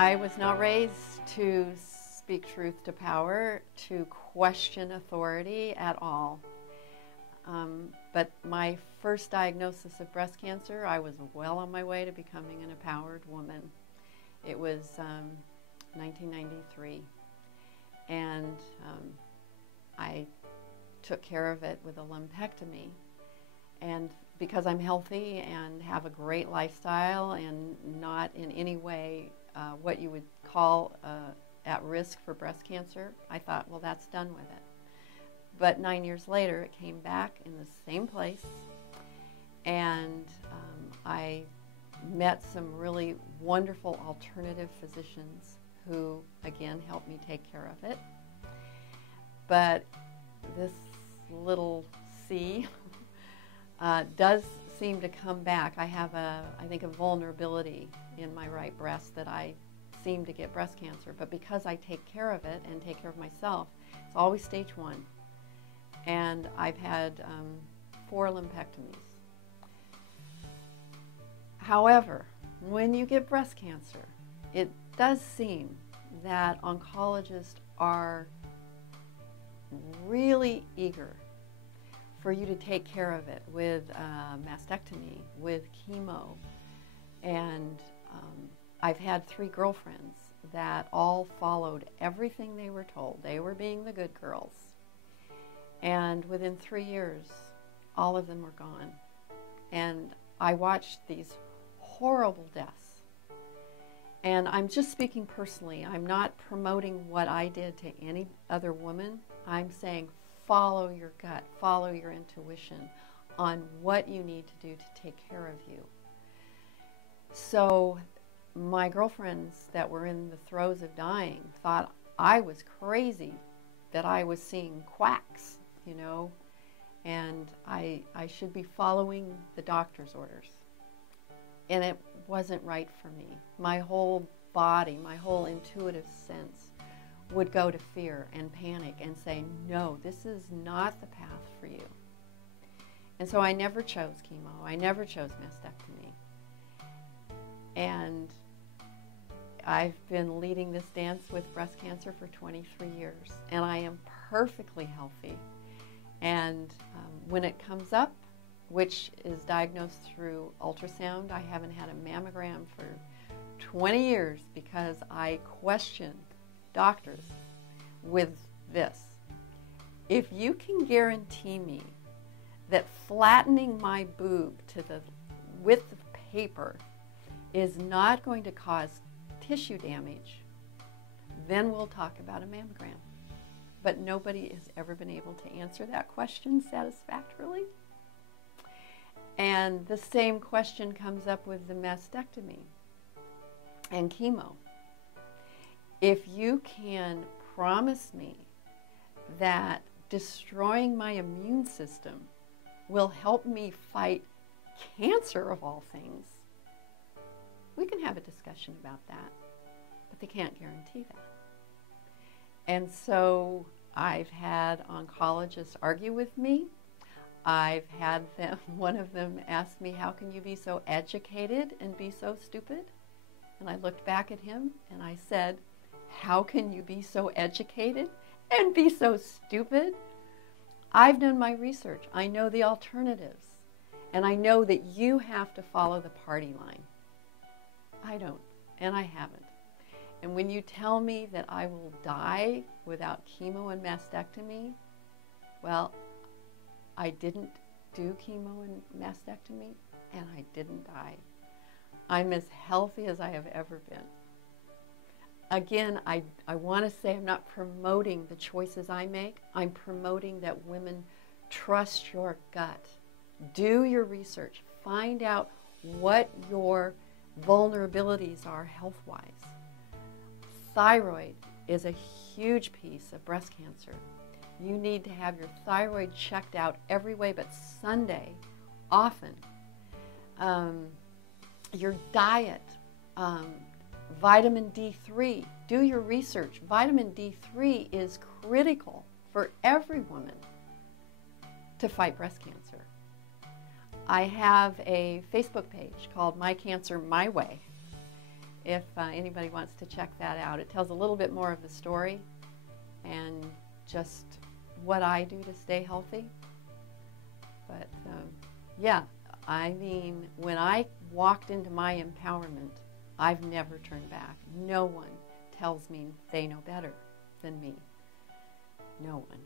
I was not raised to speak truth to power, to question authority at all. But my first diagnosis of breast cancer, I was well on my way to becoming an empowered woman. It was 1993, and I took care of it with a lumpectomy. And because I'm healthy and have a great lifestyle and not in any way what you would call at risk for breast cancer, I thought, well, that's done with it. But 9 years later, it came back in the same place, and I met some really wonderful alternative physicians who, again, helped me take care of it. But this little C does seem to come back. I have I think, a vulnerability in my right breast that I seem to get breast cancer. But because I take care of it and take care of myself, it's always stage 1. And I've had 4 lumpectomies. However, when you get breast cancer, it does seem that oncologists are really eager for you to take care of it with mastectomy, with chemo. And I've had 3 girlfriends that all followed everything they were told. They were being the good girls. And within 3 years, all of them were gone. And I watched these horrible deaths. And I'm just speaking personally. I'm not promoting what I did to any other woman. I'm saying follow your gut, follow your intuition on what you need to do to take care of you. So my girlfriends that were in the throes of dying thought I was crazy, that I was seeing quacks, you know, and I should be following the doctor's orders. And it wasn't right for me. My whole body, my whole intuitive sense would go to fear and panic and say, no, this is not the path for you. And so I never chose chemo. I never chose mastectomy. And I've been leading this dance with breast cancer for 23 years, and I am perfectly healthy. And when it comes up, which is diagnosed through ultrasound, I haven't had a mammogram for 20 years because I questioned doctors with this. If you can guarantee me that flattening my boob to the width of paper is not going to cause tissue damage, then we'll talk about a mammogram. But nobody has ever been able to answer that question satisfactorily. And the same question comes up with the mastectomy and chemo. If you can promise me that destroying my immune system will help me fight cancer of all things, we can have a discussion about that, but they can't guarantee that. And so I've had oncologists argue with me. I've had them, one of them asked me, how can you be so educated and be so stupid? And I looked back at him and I said, how can you be so educated and be so stupid? I've done my research. I know the alternatives. And I know that you have to follow the party line. I don't, and I haven't. And when you tell me that I will die without chemo and mastectomy, well, I didn't do chemo and mastectomy, and I didn't die. I'm as healthy as I have ever been. Again, I want to say I'm not promoting the choices I make. I'm promoting that women trust your gut. Do your research. Find out what your vulnerabilities are health-wise. Thyroid is a huge piece of breast cancer. You need to have your thyroid checked out every way but Sunday, often. Your diet, vitamin D3, do your research. Vitamin D3 is critical for every woman to fight breast cancer. I have a Facebook page called My Cancer My Way, if anybody wants to check that out. It tells a little bit more of the story and just what I do to stay healthy. But yeah, I mean, when I walked into my empowerment, I've never turned back. No one tells me they know better than me. No one.